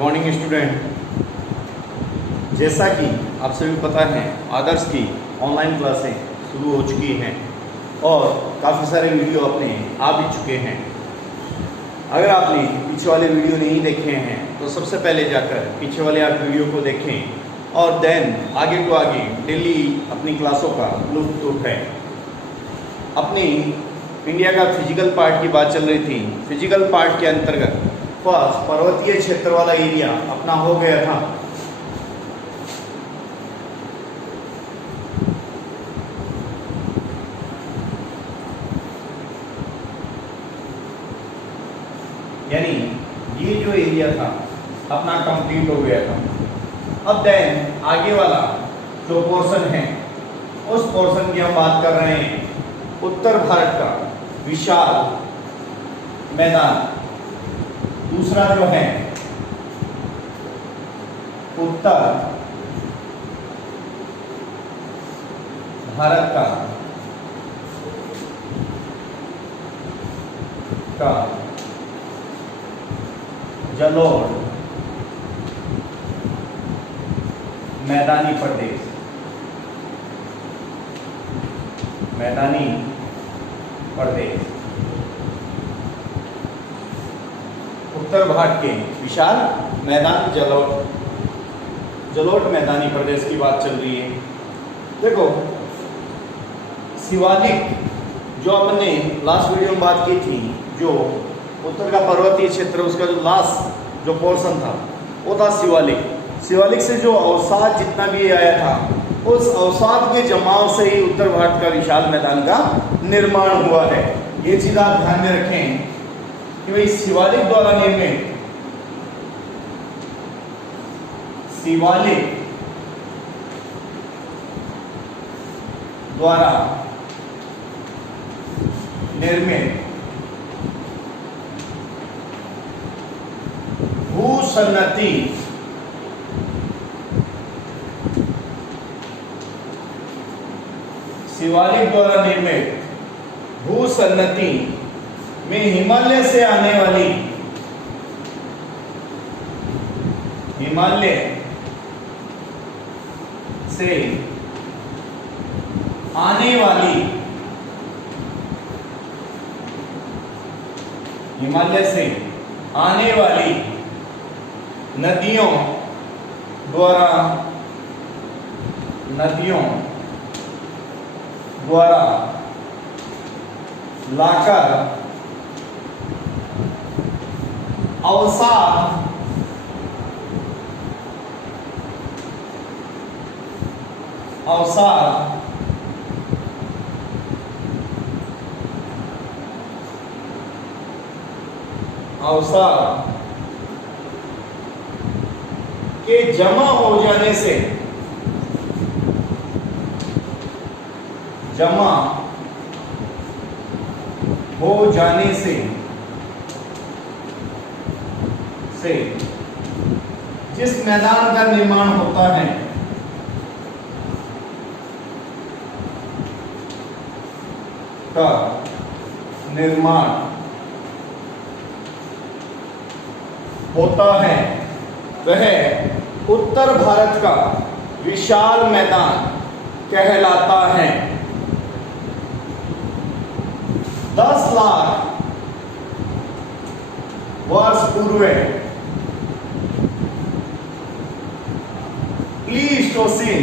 Morning student. जैसा कि आप सभी पता है आदर्श की ऑनलाइन क्लासें शुरू हो चुकी हैं और काफ़ी सारे वीडियो अपने आ भी चुके हैं। अगर आपने पीछे वाले वीडियो नहीं देखे हैं तो सबसे पहले जाकर पीछे वाले आप वीडियो को देखें और देन आगे को आगे डेली अपनी क्लासों का लुत्फ उठाएं। अपनी इंडिया का फिजिकल पार्ट की बात चल रही थी। फिजिकल पार्ट के अंतर्गत फर्स्ट पर्वतीय क्षेत्र वाला एरिया अपना हो गया था। यानी ये जो एरिया था अपना कंप्लीट हो गया था। अब देन आगे वाला जो पोर्शन है उस पोर्शन की हम बात कर रहे हैं। उत्तर भारत का विशाल मैदान, दूसरा जो है उत्तर भारत का जलोढ़ मैदानी प्रदेश, मैदानी प्रदेश उत्तर भारत के विशाल मैदान जलोढ़ मैदानी प्रदेश की बात चल रही है। देखो शिवालिक जो अपने लास्ट वीडियो में बात की थी, जो उत्तर का पर्वतीय क्षेत्र उसका जो लास्ट जो पोर्शन था वो था शिवालिक। शिवालिक से जो अवसाद जितना भी आया था उस अवसाद के जमाव से ही उत्तर भारत का विशाल मैदान का निर्माण हुआ है। ये चीज आप ध्यान में रखें कि भाई शिवालिक द्वारा निर्मित, शिवालिक द्वारा निर्मित भूसन्नति शिवालिक द्वारा निर्मित भूसन्नति में हिमालय से आने वाली, हिमालय से आने वाली, हिमालय से आने वाली नदियों द्वारा लाकर अवसाद के जमा हो जाने से, जिस मैदान का निर्माण होता है वह उत्तर भारत का विशाल मैदान कहलाता है। 10 लाख वर्ष पूर्व प्लीस्टोसीन,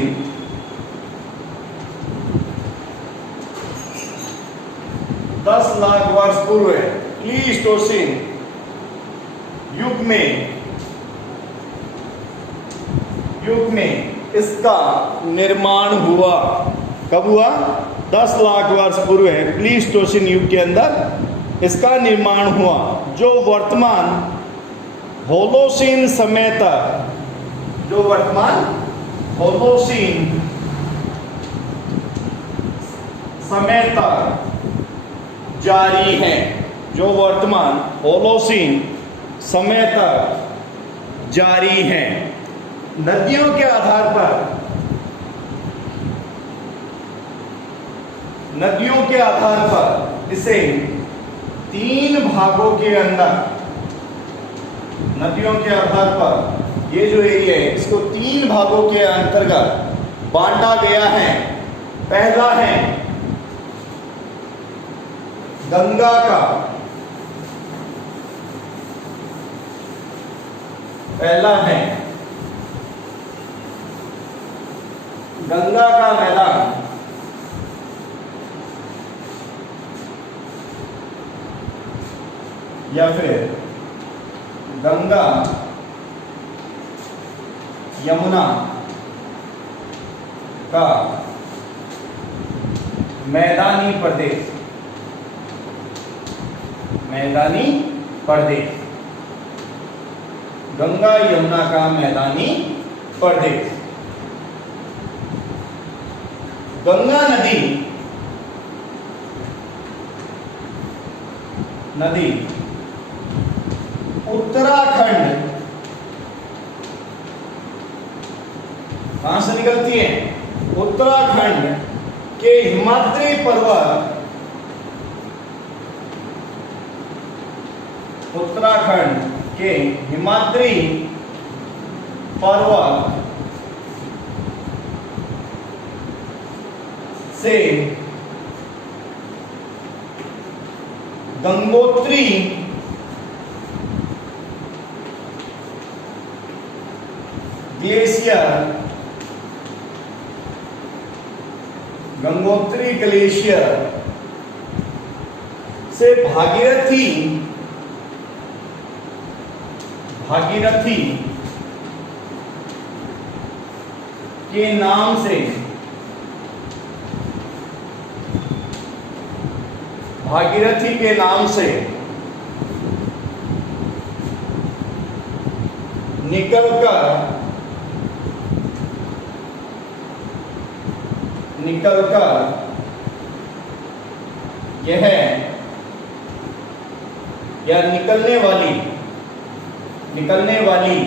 10 लाख वर्ष पूर्व प्लीस्टोसीन युग में इसका निर्माण हुआ। कब हुआ? 10 लाख वर्ष पूर्व प्लीस्टोसीन युग के अंदर इसका निर्माण हुआ, जो वर्तमान होलोसीन समय तक, जारी है, जो वर्तमान होलोसीन समय तक जारी है। नदियों के आधार पर नदियों के आधार पर इसे तीन भागों के अंदर नदियों के आधार पर ये जो एरिया है इसको 3 भागों के अंतर्गत बांटा गया है। पहला है गंगा का, पहला है गंगा का मैदान, या फिर गंगा यमुना का मैदानी प्रदेश, मैदानी प्रदेश, गंगा यमुना का मैदानी प्रदेश। गंगा नदी उत्तराखंड, कहां से निकलती है? उत्तराखंड के हिमाद्री पर्वत, उत्तराखंड के हिमाद्री पर्वत से गंगोत्री ग्लेशियर, गंगोत्री ग्लेशियर से भागीरथी के नाम से, भागीरथी के नाम से निकलकर यह या निकलने वाली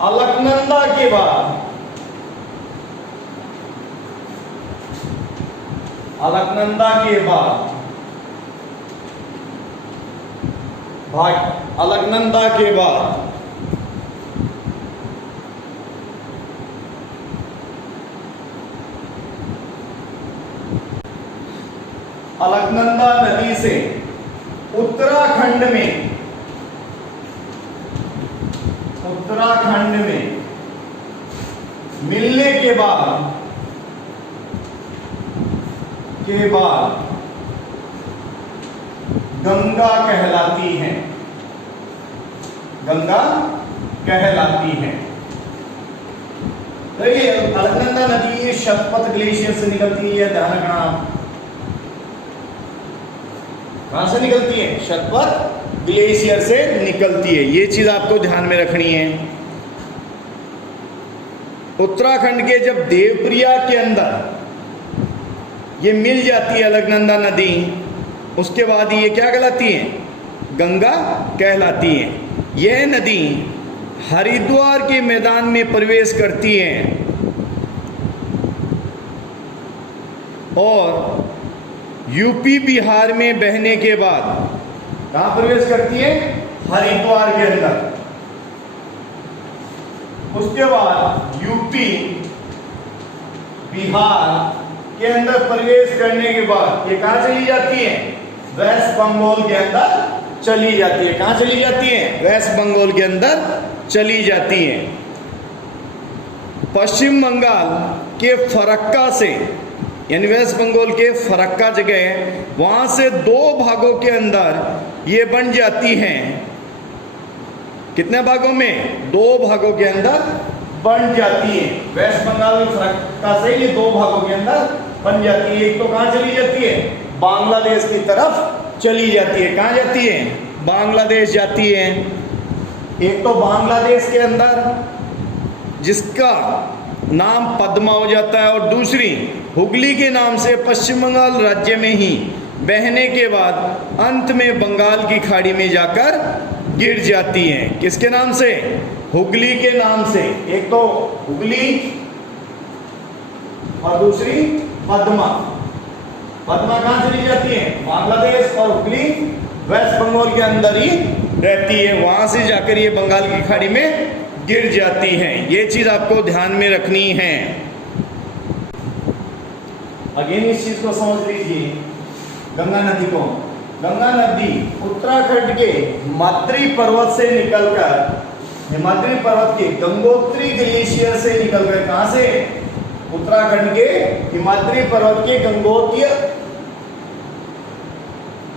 अलकनंदा के बाद, अलकनंदा के बाद अलकनंदा के बाद अलकनंदा नदी से उत्तराखंड में मिलने के बाद गंगा कहलाती है, गंगा कहलाती है। तो ये अलकनंदा नदी ये शतपथ ग्लेशियर से निकलती है, ध्यान रखना आप। कहां से निकलती है? शतपथ ग्लेशियर से निकलती है, ये चीज आपको ध्यान में रखनी है। उत्तराखंड के जब देवप्रिया के अंदर ये मिल जाती है अलकनंदा नदी, उसके बाद ये क्या कहलाती है? गंगा कहलाती है। यह नदी हरिद्वार के मैदान में प्रवेश करती है और यूपी बिहार में बहने के बाद कहां प्रवेश करती है? हरिद्वार के अंदर। उसके बाद यूपी बिहार के अंदर प्रवेश करने के बाद ये कहां चली जाती है? वेस्ट बंगाल के अंदर चली जाती है। कहां चली जाती है? वेस्ट बंगाल के अंदर चली जाती है। पश्चिम बंगाल के फरक्का से, यानी वेस्ट बंगाल के फरक्का जगह है, वहां से 2 भागों के अंदर ये बन जाती हैं। कितने भागों में? 2 भागों के अंदर बन जाती है। वेस्ट बंगाल के फरक्का से ये 2 भागों के अंदर बन जाती है। एक तो कहां चली जाती है? बांग्लादेश की तरफ चली जाती है। कहां जाती है? बांग्लादेश जाती है। एक तो बांग्लादेश के अंदर जिसका नाम पद्मा हो जाता है, और दूसरी हुगली के नाम से पश्चिम बंगाल राज्य में ही बहने के बाद अंत में बंगाल की खाड़ी में जाकर गिर जाती हैं। किसके नाम से? हुगली के नाम से। एक तो हुगली और दूसरी पद्मा। पद्मा कहां चली जाती है? बांग्लादेश, और हुगली वेस्ट बंगाल के अंदर ही रहती है, वहां से जाकर ये बंगाल की खाड़ी में गिर जाती हैं। ये चीज आपको ध्यान में रखनी है। अगेन इस चीज को समझ लीजिए, गंगा नदी को, गंगा नदी उत्तराखंड के हिमाद्री पर्वत से निकलकर, हिमाद्री पर्वत के गंगोत्री ग्लेशियर से निकलकर, कहां से? उत्तराखंड के हिमाद्री पर्वत के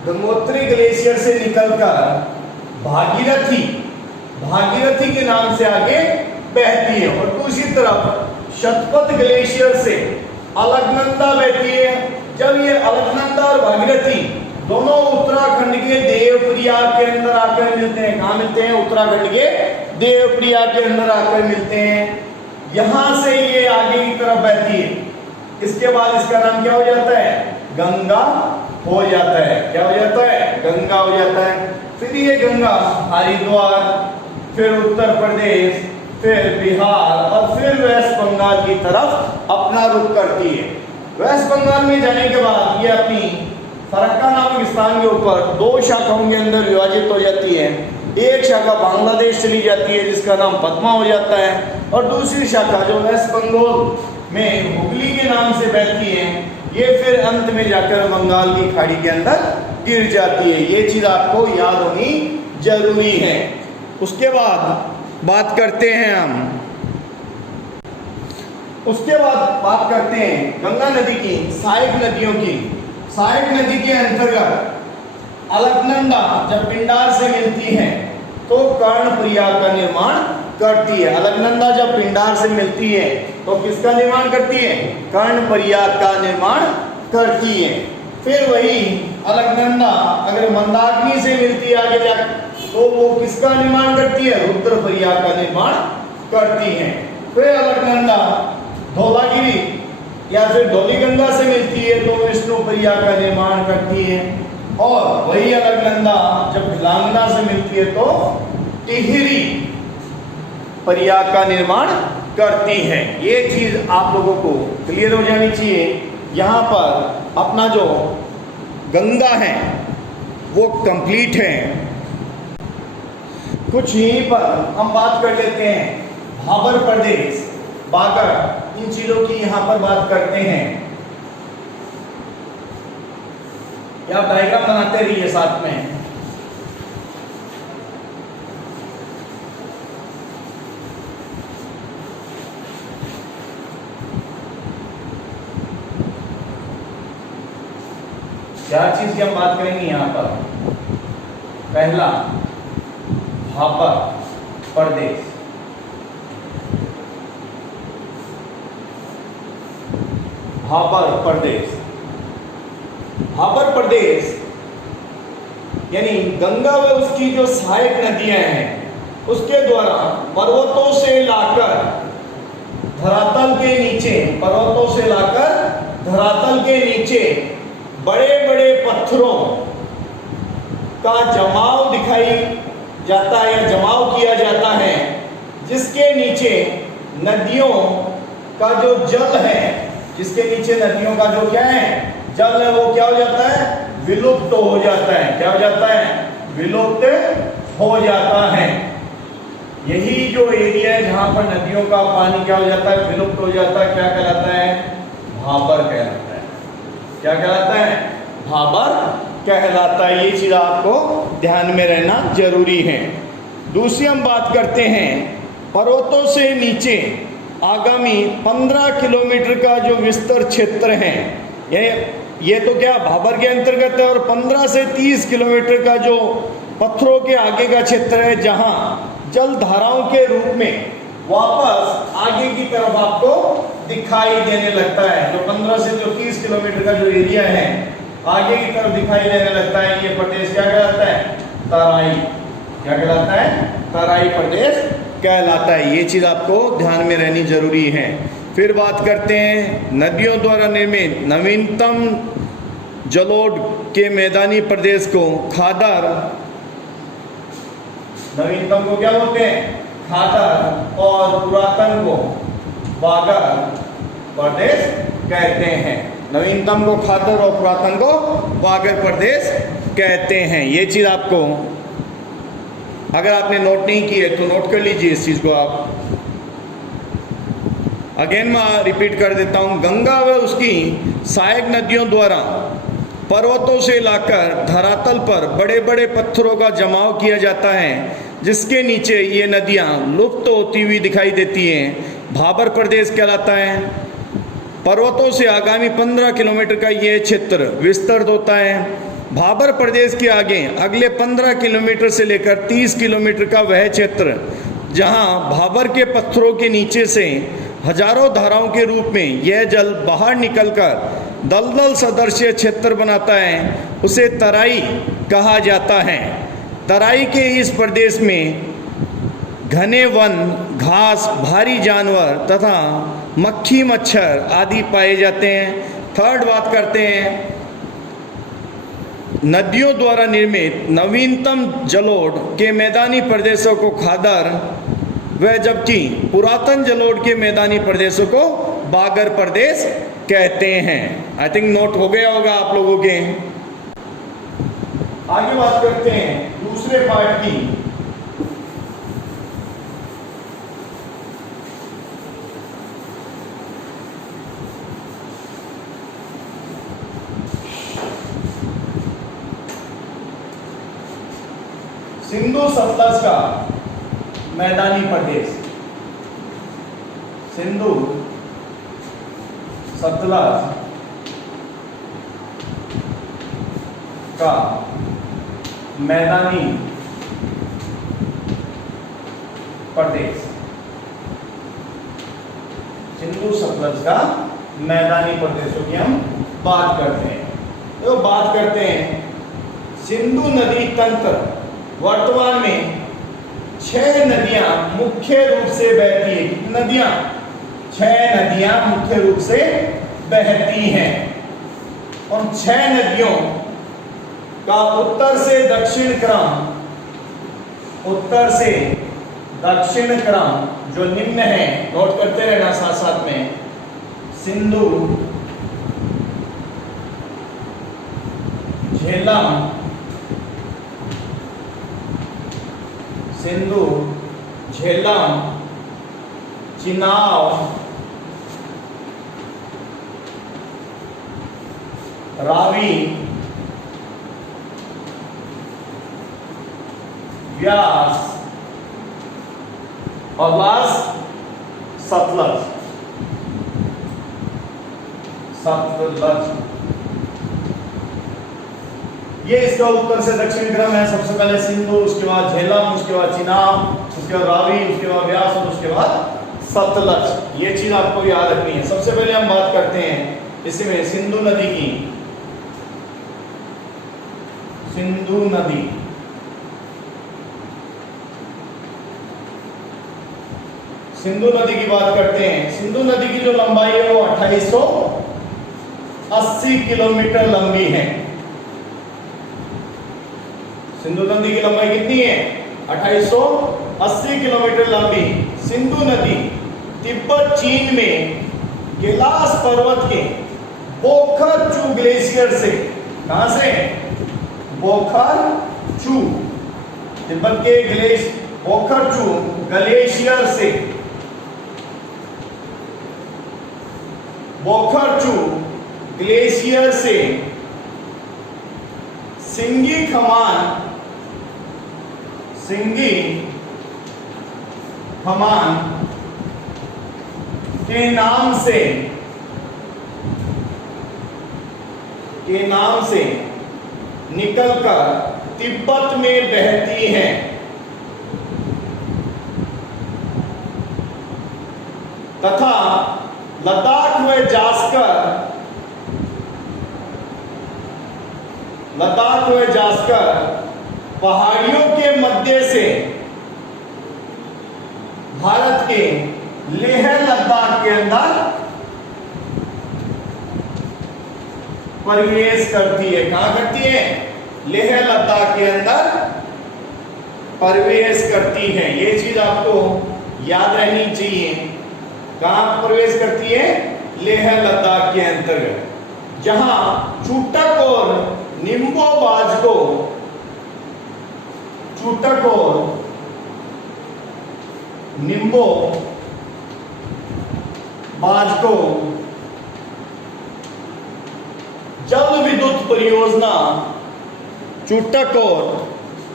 गंगोत्री ग्लेशियर से निकलकर भागीरथी, भागीरथी के नाम से आगे बहती है। और दूसरी तरफ शतपथ ग्लेशियर से अलकनंदा बहती है। जब ये अलकनंदा और भागीरथी दोनों उत्तराखंड के देवप्रयाग के अंदर आकर मिलते हैं, कहां मिलते हैं? उत्तराखंड के देवप्रयाग के अंदर आकर मिलते हैं। यहां से ये आगे की तरफ बहती है। इसके बाद इसका नाम क्या हो जाता है? गंगा हो जाता है। क्या हो जाता है? गंगा हो जाता है। फिर ये गंगा हरिद्वार, फिर उत्तर प्रदेश, फिर बिहार और फिर वेस्ट बंगाल की तरफ अपना रुख करती है। वेस्ट बंगाल में जाने के बाद ये अपनी फरक्का नामक स्थान के ऊपर दो शाखाओं के अंदर विभाजित हो जाती है। एक शाखा बांग्लादेश चली जाती है जिसका नाम पद्मा हो जाता है, और दूसरी शाखा जो वेस्ट बंगाल में हुगली के नाम से बहती है, ये फिर अंत में जाकर बंगाल की खाड़ी के अंदर गिर जाती है। ये चीज आपको याद होनी जरूरी है। उसके बाद बात करते हैं बात करते हैं गंगा नदी की सहायक नदियों की। सहायक नदी के अंतर्गत अलकनंदा जब पिंडार से मिलती है तो कर्णप्रयाग का निर्माण करती है। अलकनंदा जब पिंडार से मिलती है तो किसका निर्माण करती है? कर्णप्रयाग का निर्माण करती है। फिर वही अलकनंदा अगर मंदाकिनी से मिलती है आगे जाकर तो वो किसका निर्माण करती है? रुद्रप्रयाग का निर्माण करती है। फिर अलकनंदा धौलागिरी या फिर धौलीगंगा से मिलती है तो विष्णुप्रयाग का निर्माण करती है। और वही अलकनंदा जब भिलांगना से मिलती है तो टिहरी प्रयाग का निर्माण करती है। ये चीज आप लोगों को क्लियर हो जानी चाहिए। यहाँ पर अपना जो गंगा है वो कंप्लीट है। कुछ यहीं पर हम बात कर लेते हैं भाबर प्रदेश, बागर, इन चीजों की यहाँ पर बात करते हैं। या डायग्राम बनाते रहिए साथ में। क्या चीज की हम बात करेंगे यहाँ पर? पहला भाबर प्रदेश, भाबर प्रदेश, भाबर प्रदेश यानी गंगा व उसकी जो सहायक नदियां हैं उसके द्वारा पर्वतों से लाकर धरातल के नीचे, पर्वतों से लाकर धरातल के नीचे बड़े बड़े पत्थरों का जमाव दिखाई जाता है या जमाव किया जाता है, जिसके नीचे नदियों का जो जल है, जिसके नीचे नदियों का जो क्या है जल है वो क्या हो जाता है? विलुप्त हो जाता है। क्या हो जाता है? विलुप्त हो जाता है। यही जो एरिया है जहां पर नदियों का पानी क्या हो जाता है? विलुप्त हो जाता है। क्या कहलाता है? भाबर कहलाता है। क्या कहलाता है? भाबर कहलाता है। ये चीज आपको ध्यान में रहना जरूरी है। दूसरी हम बात करते हैं पर्वतों से नीचे आगामी 15 किलोमीटर का जो विस्तर क्षेत्र है, ये तो क्या भाबर के अंतर्गत है, और 15 से 30 किलोमीटर का जो पत्थरों के आगे का क्षेत्र है जहां जल धाराओं के रूप में वापस आगे की तरफ आपको दिखाई देने लगता है। जो 15 से जो 30 किलोमीटर का जो एरिया है आगे की तरफ दिखाई देने लगता है, ये प्रदेश क्या कहलाता है? तराई। क्या कहलाता है? तराई प्रदेश कहलाता है। ये चीज आपको ध्यान में रहनी जरूरी है। फिर बात करते हैं नदियों द्वारा निर्मित नवीनतम जलोढ़ के मैदानी प्रदेश को खादर, नवीनतम को क्या बोलते हैं? खादर, और पुरातन को बागर प्रदेश कहते हैं। नवीनतम को खादर और पुरातन को बागर प्रदेश कहते हैं। ये चीज़ आपको, अगर आपने नोट नहीं की है तो नोट कर लीजिए इस चीज़ को आप। अगेन मैं रिपीट कर देता हूँ, गंगा व उसकी सहायक नदियों द्वारा पर्वतों से लाकर धरातल पर बड़े बड़े पत्थरों का जमाव किया जाता है, जिसके नीचे ये नदियाँ लुप्त होती हुई दिखाई देती हैं। भाबर प्रदेश कहलाता है। पर्वतों से आगामी 15 किलोमीटर का ये क्षेत्र विस्तृत होता है। भाबर प्रदेश के आगे अगले 15 किलोमीटर से लेकर 30 किलोमीटर का वह क्षेत्र जहाँ भाबर के पत्थरों के नीचे से हजारों धाराओं के रूप में यह जल बाहर निकलकर दलदल सदृश क्षेत्र बनाता है, उसे तराई कहा जाता है। तराई के इस प्रदेश में घने वन, घास, भारी जानवर तथा मक्खी मच्छर आदि पाए जाते हैं। थर्ड बात करते हैं, नदियों द्वारा निर्मित नवीनतम जलोढ़ के मैदानी प्रदेशों को खादर व जबकि पुरातन जलोढ़ के मैदानी प्रदेशों को बागर प्रदेश कहते हैं। आई थिंक नोट हो गया होगा आप लोगों के। आगे बात करते हैं दूसरे पार्ट की। सिंधु सतलज का मैदानी प्रदेश। सिंधु सतलज का मैदानी प्रदेश। सिंधु सतलज का मैदानी प्रदेशों की हम बात करते हैं। तो बात करते हैं सिंधु नदी तंत्र। वर्तमान में 6 नदियां मुख्य रूप से बहती है। कितनी नदियां? 6 नदियां मुख्य रूप से बहती हैं। उन 6 नदियों का उत्तर से दक्षिण क्रम, उत्तर से दक्षिण क्रम जो निम्न है, नोट करते रहना साथ साथ में। सिंधु, झेलम, सिंधु, झेलम, चिनाब, रावी, व्यास और लास्ट सतलज। सतलज ये इसका उत्तर से दक्षिण क्रम है। सबसे पहले सिंधु, उसके बाद झेलम, उसके बाद चिनाब, उसके बाद रावी, उसके बाद व्यास और उसके बाद सतलज। ये चीज आपको याद रखनी है। सबसे पहले हम बात करते हैं इसमें सिंधु नदी की। सिंधु नदी, सिंधु नदी की बात करते हैं। सिंधु नदी की जो लंबाई है वो 2880 किलोमीटर लंबी है। सिंधु नदी की लंबाई कितनी है? 2880 किलोमीटर लंबी। सिंधु नदी तिब्बत चीन में कैलाश पर्वत के बोखर-चू ग्लेशियर से, कहां से? बोखर-चू, तिब्बत के बोखर-चू ग्लेशियर से, बोखर-चू ग्लेशियर से सिंगी खमान, सिंगी खमान के नाम से निकलकर तिब्बत में बहती हैं। तथा लद्दाख व जास्कर पहाड़ियों के मध्य से भारत के लेह लद्दाख के अंदर प्रवेश करती है। कहां करती है? लेह लद्दाख के अंदर प्रवेश करती है। ये चीज आपको याद रहनी चाहिए। कहां प्रवेश करती है? लेह लद्दाख के अंतर्गत, जहां चूटक और निम्बो बाजको चूटकोर निम्बो बाजको जल विद्युत परियोजना चूटकोर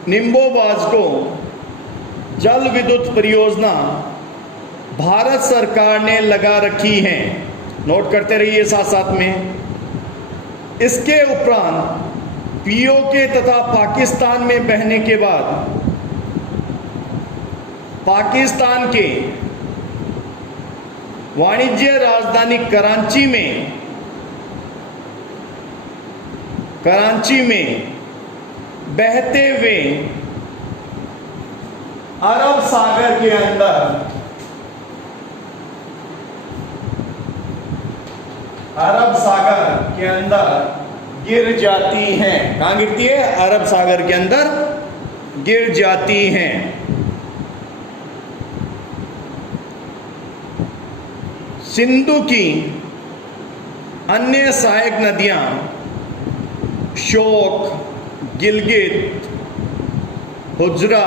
निम्बो बाजको जल विद्युत परियोजना भारत सरकार ने लगा रखी है। नोट करते रहिए साथ साथ में। इसके उपरांत पीओके तथा पाकिस्तान में बहने के बाद पाकिस्तान के वाणिज्य राजधानी कराची में बहते हुए अरब सागर के अंदर गिर जाती हैं। कहां गिरती है? अरब सागर के अंदर गिर जाती हैं। सिंधु की अन्य सहायक नदियां शोक, गिलगित, हुजरा,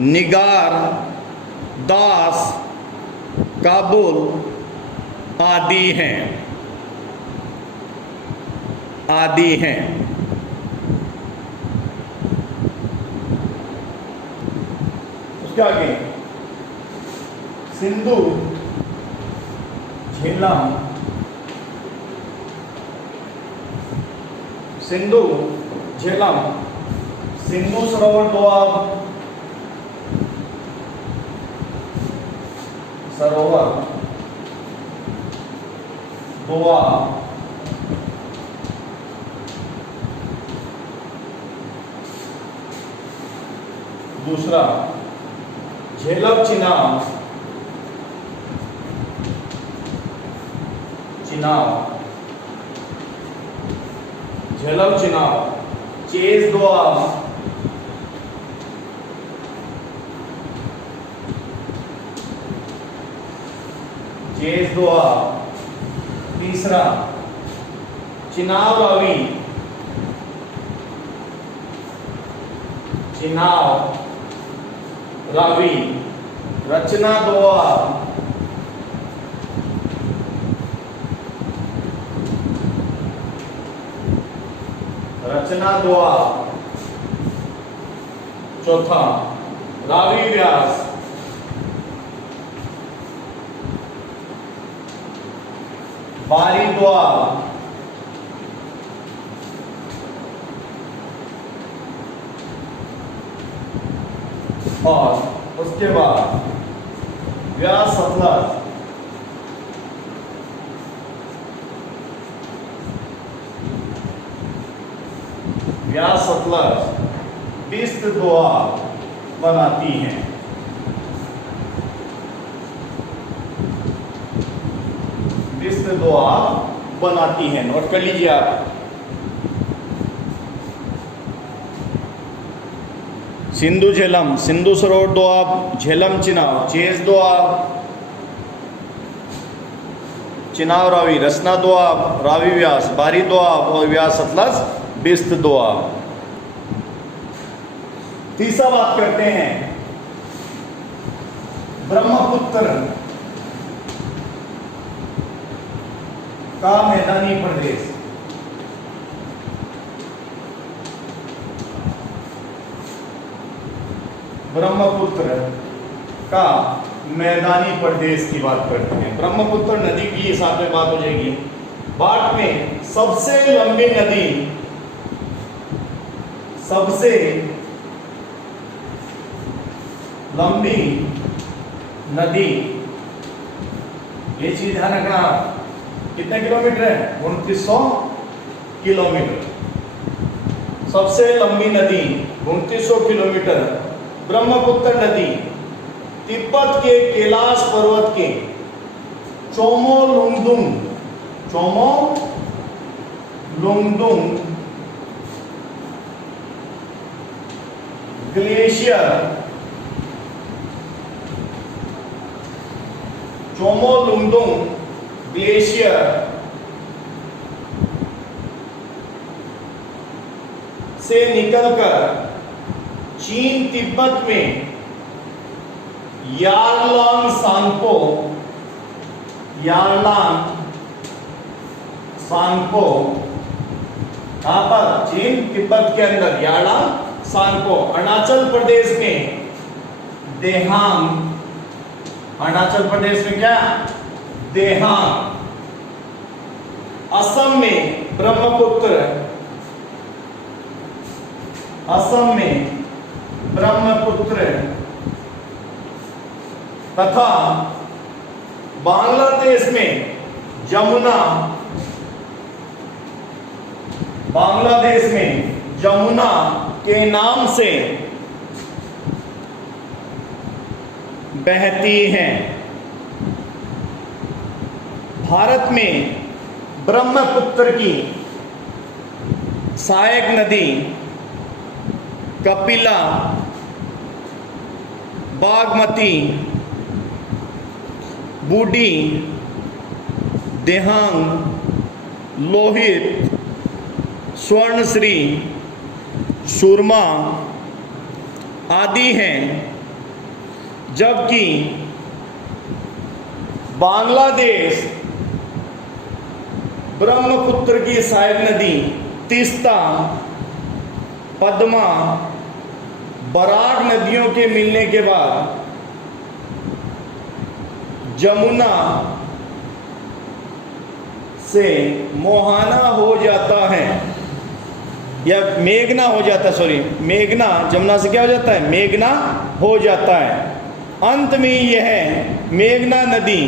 निगार, दास, काबुल आदि हैं। उसके आगे सिंधु, झेलम, सिंधु सरोवर दोआब, दूसरा झेलम चिनाब, चेज दोआब, तीसरा चिनाब रावी, रचना दोआब, चौथा रावी व्यास, बारी दोआब, और उसके बाद व्यास सतलज, बिस्त दोआब बनाती हैं। बिस्त दोआब बनाती हैं। नोट कर लीजिए आप। सिंधु झेलम, सिंधु सरोवर दोआब, झेलम चिनाब, चेज दोआब, चिनाब रावी, रचना दोआब, रावी व्यास, बारी दोआब और व्यास सतलज बिस्त दोआब। तीसरा बात करते हैं ब्रह्मपुत्र का मैदानी प्रदेश। ब्रह्मपुत्र का मैदानी प्रदेश की बात करते हैं। ब्रह्मपुत्र नदी की हिसाब में बात हो जाएगी। भारत में सबसे लंबी नदी, ये चीज ध्यान रखना। कितने किलोमीटर है? 2900 किलोमीटर। सबसे लंबी नदी 2900 किलोमीटर ब्रह्मपुत्र नदी तिब्बत के कैलाश पर्वत के चोमोलुंगडुंग ग्लेशियर, चोमोलुंगडुंग ग्लेशियर से निकलकर चीन तिब्बत में यारलांग सांगपो कहां पर? चीन तिब्बत के अंदर यारलांग सांगपो। अरुणाचल प्रदेश में देहांग, अरुणाचल प्रदेश में क्या? देहांग। असम में ब्रह्मपुत्र, असम में ब्रह्मपुत्र तथा बांग्लादेश में जमुना, बांग्लादेश में जमुना के नाम से बहती हैं। भारत में ब्रह्मपुत्र की सहायक नदी कपिला, बागमती, बूढ़ी, देहांग, लोहित, स्वर्णश्री, सुरमा आदि हैं, जबकि बांग्लादेश ब्रह्मपुत्र की सहायक नदी तीस्ता, पद्मा, बराक नदियों के मिलने के बाद जमुना से मोहाना हो जाता है, या मेघना हो जाता है, सॉरी मेघना, जमुना से क्या हो जाता है? मेघना हो जाता है। अंत में यह मेघना नदी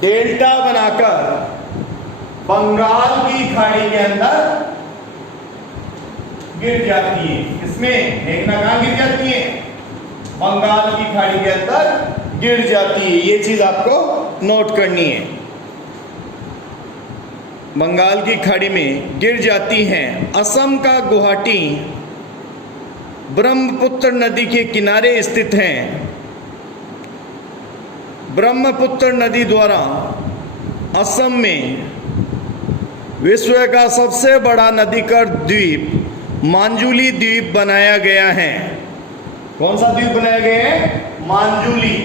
डेल्टा बनाकर बंगाल की खाड़ी के अंदर गिर जाती है। इसमें मेघना कहां गिर जाती है? बंगाल की खाड़ी के अंदर गिर जाती है। ये चीज आपको नोट करनी है। बंगाल की खाड़ी में गिर जाती हैं। असम का गुवाहाटी ब्रह्मपुत्र नदी के किनारे स्थित है। ब्रह्मपुत्र नदी द्वारा असम में विश्व का सबसे बड़ा नदीकर द्वीप मांजुली द्वीप बनाया गया है। कौन सा द्वीप बनाया गया है? मांजुली,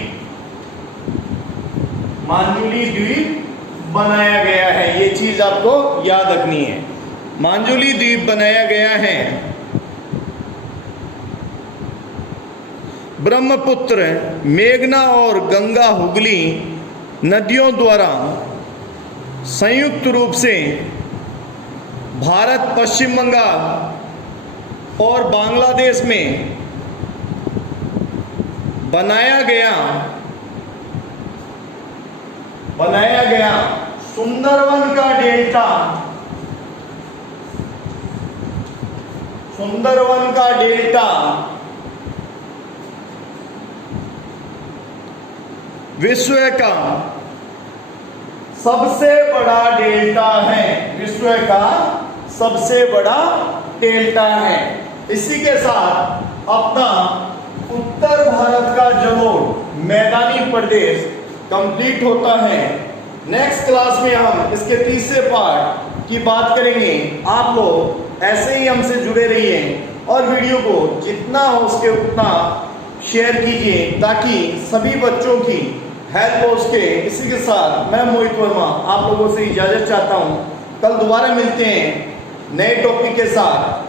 मांजुली द्वीप बनाया गया है। ये चीज आपको याद रखनी है। मांजुली द्वीप बनाया गया है। ब्रह्मपुत्र, मेघना और गंगा हुगली नदियों द्वारा संयुक्त रूप से भारत, पश्चिम बंगाल और बांग्लादेश में बनाया गया सुंदरवन का डेल्टा, सुंदरवन का डेल्टा विश्व का सबसे बड़ा डेल्टा है। विश्व का सबसे बड़ा डेल्टा है। इसी के साथ अपना उत्तर भारत का जलोढ़ मैदानी प्रदेश कंप्लीट होता है। नेक्स्ट क्लास में हम इसके तीसरे पार्ट की बात करेंगे। आप लोग ऐसे ही हमसे जुड़े रहिए और वीडियो को जितना हो सके उतना शेयर कीजिए ताकि सभी बच्चों की हेल्प हो सके। इसी के साथ मैं मोहित वर्मा आप लोगों से इजाजत चाहता हूं। कल दोबारा मिलते हैं नए टॉपिक के साथ।